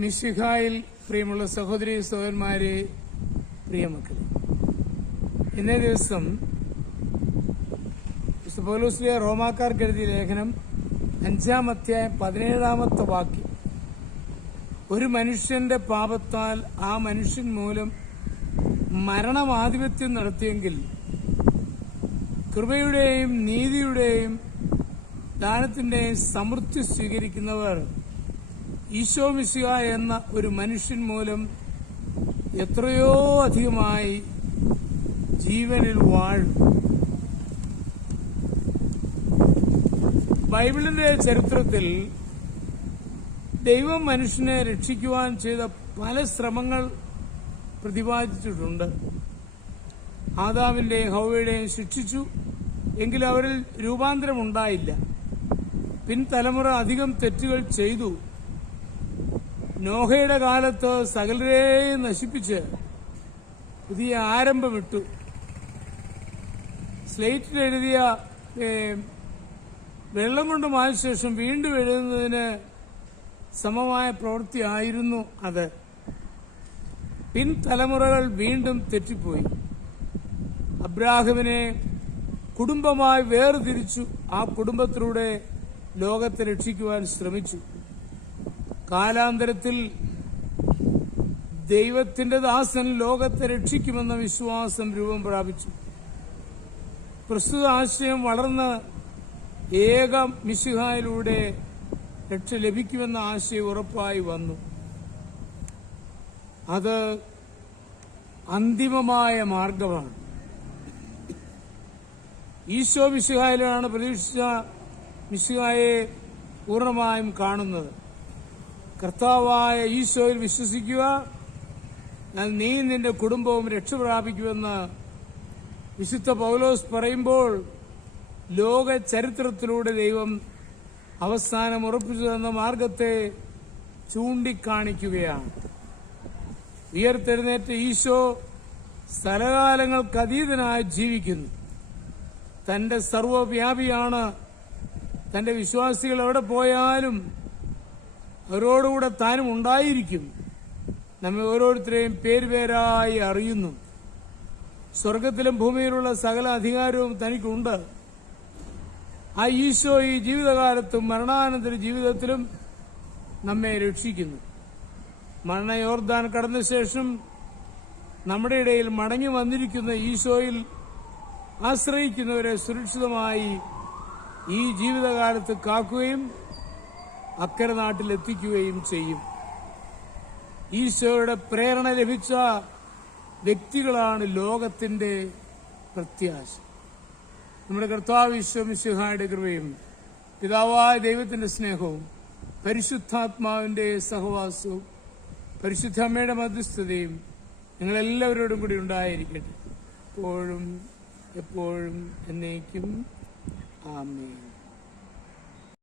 മിശിഹായിൽ പ്രിയമുള്ള സഹോദരി സഹോദരന്മാരെ, പ്രിയമക്കളെ, ഇന്നേ ദിവസം പൗലോസ് റോമാക്കാർക്ക് എഴുതിയ ലേഖനം 5-ാം അധ്യായം 17-ാമത്തെ വാക്യം, ഒരു മനുഷ്യന്റെ പാപത്താൽ ആ മനുഷ്യൻ മൂലം മരണമാധിപത്യം നടത്തിയെങ്കിൽ കൃപയുടെയും നീതിയുടെയും ദാനത്തിന്റെയും സമൃദ്ധി സ്വീകരിക്കുന്നവർ ഈശോ മിശിഹ എന്ന ഒരു മനുഷ്യൻ മൂലം എത്രയോ അധികമായി ജീവനിൽ വാഴും. ബൈബിളിന്റെ ചരിത്രത്തിൽ ദൈവം മനുഷ്യനെ രക്ഷിക്കുവാൻ ചെയ്ത പല ശ്രമങ്ങൾ പ്രതിപാദിച്ചിട്ടുണ്ട്. ആദാമിന്റെയും ഹവ്വയുടെയും ശിക്ഷിച്ചു, എങ്കിലും അവരിൽ രൂപാന്തരമുണ്ടായില്ല. പിൻതലമുറ അധികം തെറ്റുകൾ ചെയ്തു. നോഹയുടെ കാലത്ത് സകലരെയും നശിപ്പിച്ച് പുതിയ ആരംഭമിട്ടു. സ്ലേറ്റിൽ എഴുതിയ വെള്ളം കൊണ്ട് മാറിയ ശേഷം വീണ്ടും എഴുതുന്നതിന് സമമായ പ്രവൃത്തിയായിരുന്നു അത്. പിൻതലമുറകൾ വീണ്ടും തെറ്റിപ്പോയി. അബ്രാഹാമിനെ കുടുംബമായി വേർതിരിച്ചു. ആ കുടുംബത്തിലൂടെ ലോകത്തെ രക്ഷിക്കുവാൻ ശ്രമിച്ചു. കാലാന്തരത്തിൽ ദൈവത്തിന്റെ ദാസൻ ലോകത്തെ രക്ഷിക്കുമെന്ന വിശ്വാസം രൂപം പ്രാപിച്ചു. പ്രസ്തുത ആശയം വളർന്ന് ഏക മിശിഹായിലൂടെ രക്ഷ ലഭിക്കുമെന്ന ആശയം ഉറപ്പായി വന്നു. അത് അന്തിമമായ മാർഗമാണ്. ഈശോ മിശിഹായിലാണ് പ്രതീക്ഷിച്ച മിശിഹായെ പൂർണ്ണമായും കാണുന്നത്. കർത്താവായ ഈശോയിൽ വിശ്വസിക്കുക, നീ നിന്റെ കുടുംബവും രക്ഷ പ്രാപിക്കുമെന്ന് വിശുദ്ധ പൗലോസ് പറയുമ്പോൾ ലോക ചരിത്രത്തിലൂടെ ദൈവം അവസാനം ഉറപ്പിച്ചു തന്ന മാർഗത്തെ ചൂണ്ടിക്കാണിക്കുകയാണ്. ഉയർത്തെഴുന്നേറ്റ ഈശോ സ്ഥലകാലങ്ങൾക്കതീതനായി ജീവിക്കുന്നു. തന്റെ സർവ്വവ്യാപിയാണ്. തന്റെ വിശ്വാസികൾ എവിടെ പോയാലും അവരോടുകൂടെ താനും ഉണ്ടായിരിക്കും. നമ്മെ ഓരോരുത്തരെയും പേരുപേരായി അറിയുന്നു. സ്വർഗത്തിലും ഭൂമിയിലുള്ള സകല അധികാരവും തനിക്കുണ്ട്. ആ ഈശോ ഈ ജീവിതകാലത്തും മരണാനന്തര ജീവിതത്തിലും നമ്മെ രക്ഷിക്കുന്നു. മരണ യോർദാൻ കടന്ന ശേഷം നമ്മുടെ ഇടയിൽ മടങ്ങി വന്നിരിക്കുന്ന ഈശോയിൽ ആശ്രയിക്കുന്നവരെ സുരക്ഷിതമായി ഈ ജീവിതകാലത്ത് കാക്കുകയും അക്കരെ നാട്ടിലെത്തിക്കുകയും ചെയ്യും. ഈശോയുടെ പ്രേരണ ലഭിച്ച വ്യക്തികളാണ് ലോകത്തിന്റെ പ്രത്യാശ. നമ്മുടെ കർത്താവ് ഈശോ മിശിഹായുടെ കൃപയും പിതാവായ ദൈവത്തിന്റെ സ്നേഹവും പരിശുദ്ധാത്മാവിന്റെ സഹവാസവും പരിശുദ്ധ അമ്മയുടെ മധ്യസ്ഥതയും നിങ്ങളെല്ലാവരോടും കൂടി ഉണ്ടായിരിക്കട്ടെ, എപ്പോഴും എപ്പോഴും എന്നേക്കും. ആമേൻ.